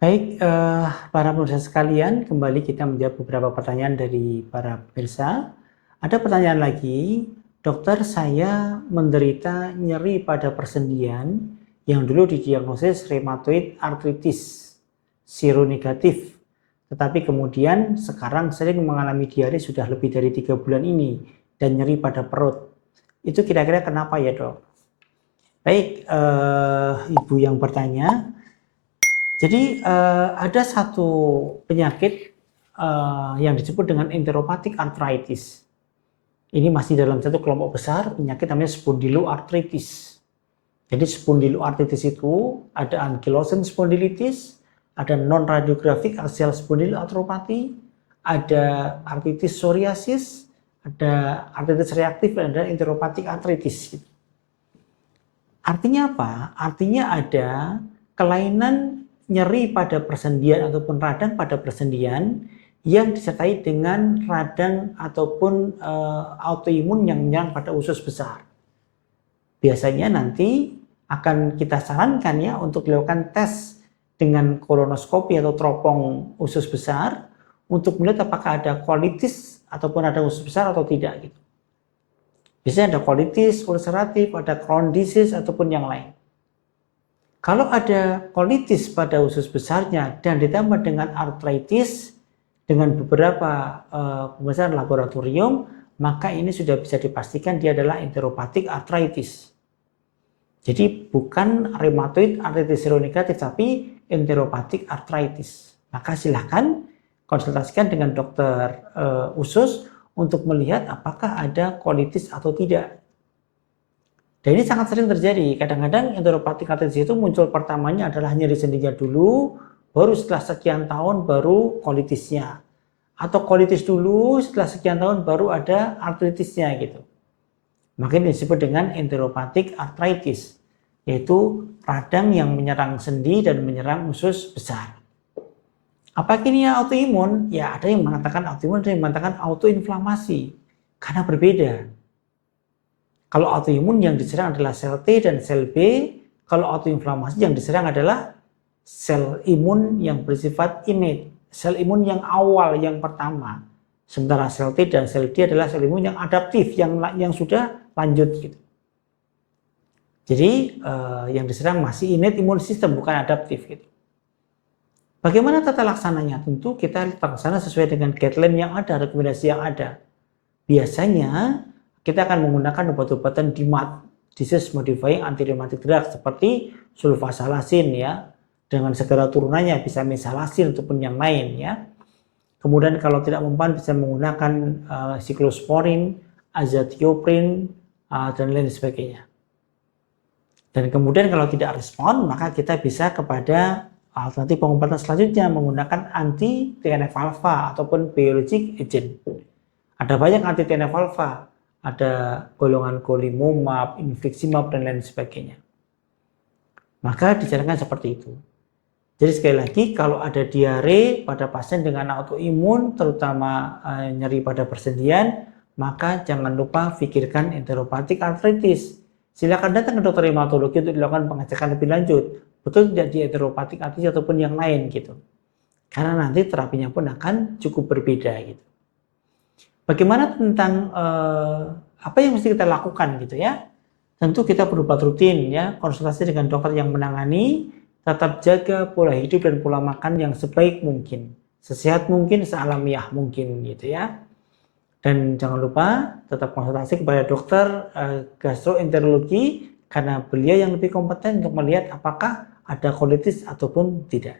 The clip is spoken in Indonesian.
Baik, para pemirsa sekalian, kembali kita menjawab beberapa pertanyaan dari para pemirsa. Ada pertanyaan lagi, dokter, saya menderita nyeri pada persendian yang dulu didiagnosis rheumatoid arthritis seronegatif, tetapi kemudian sekarang sering mengalami diare sudah lebih dari 3 bulan ini dan nyeri pada perut. Itu kira-kira kenapa ya, dok? Baik, ibu yang bertanya. Jadi ada satu penyakit yang disebut dengan enteropatic arthritis. Ini masih dalam satu kelompok besar, penyakit namanya spondyloarthritis. Jadi spondyloarthritis itu ada ankylosing spondylitis, ada non-radiographic axial spondyloarthropathy, ada arthritis psoriasis, ada arthritis reaktif, dan ada enteropatic arthritis. Artinya apa? Artinya ada kelainan nyeri pada persendian ataupun radang pada persendian yang disertai dengan radang ataupun autoimun yang menyerang pada usus besar. Biasanya nanti akan kita sarankan ya untuk dilakukan tes dengan kolonoskopi atau teropong usus besar untuk melihat apakah ada colitis ataupun ada usus besar atau tidak gitu. Biasanya ada colitis ulceratif, ada Crohn disease ataupun yang lain. Kalau ada colitis pada usus besarnya dan ditambah dengan arthritis dengan beberapa pemeriksaan laboratorium, maka ini sudah bisa dipastikan dia adalah enteropatic arthritis. Jadi bukan rheumatoid arthritis seronegatif, tapi enteropatic arthritis. Maka silahkan konsultasikan dengan dokter usus untuk melihat apakah ada colitis atau tidak. Dan ini sangat sering terjadi. Kadang-kadang enteropatic arthritis itu muncul pertamanya adalah nyeri sendinya dulu, baru setelah sekian tahun baru colitisnya. Atau colitis dulu, setelah sekian tahun baru ada arthritisnya gitu. Makanya disebut dengan enteropatic arthritis, yaitu radang yang menyerang sendi dan menyerang usus besar. Apakah ini autoimun? Ya, ada yang mengatakan autoimun, ada yang mengatakan autoinflamasi. Karena berbeda. Kalau autoimun yang diserang adalah sel T dan sel B, kalau autoinflamasi yang diserang adalah sel imun yang bersifat innate, sel imun yang awal, yang pertama. Sementara sel T dan sel D adalah sel imun yang adaptif, yang sudah lanjut gitu. Jadi yang diserang masih innate immune system, bukan adaptif gitu. Bagaimana tata laksananya? Tentu kita laksana sesuai dengan guideline yang ada, rekomendasi yang ada. Biasanya kita akan menggunakan obat-obatan DMARD, disease modifying anti-rheumatic drug, seperti sulfasalazin ya, dengan segala turunannya, bisa mesalasin ataupun yang lain ya. Kemudian kalau tidak mempan bisa menggunakan cyclosporin, azathioprine, dan lain sebagainya. Dan kemudian kalau tidak respon, maka kita bisa kepada alternatif pengobatan selanjutnya menggunakan anti-TNF-alpha ataupun biologic agent. Ada banyak anti-TNF-alpha, ada golongan golimumab, infliximab, dan lain sebagainya. Maka disarankan seperti itu. Jadi sekali lagi, kalau ada diare pada pasien dengan autoimun, terutama nyeri pada persendian, maka jangan lupa pikirkan enteropatic arthritis. Silakan datang ke dokter rheumatologi untuk dilakukan pengecekan lebih lanjut. Betul tidak di enteropatic arthritis ataupun yang lain gitu. Karena nanti terapinya pun akan cukup berbeda gitu. Bagaimana tentang apa yang mesti kita lakukan gitu ya? Tentu kita berobat rutin ya, konsultasi dengan dokter yang menangani, tetap jaga pola hidup dan pola makan yang sebaik mungkin, sesehat mungkin, sealamiah mungkin gitu ya. Dan jangan lupa tetap konsultasi kepada dokter gastroenterologi karena beliau yang lebih kompeten untuk melihat apakah ada colitis ataupun tidak.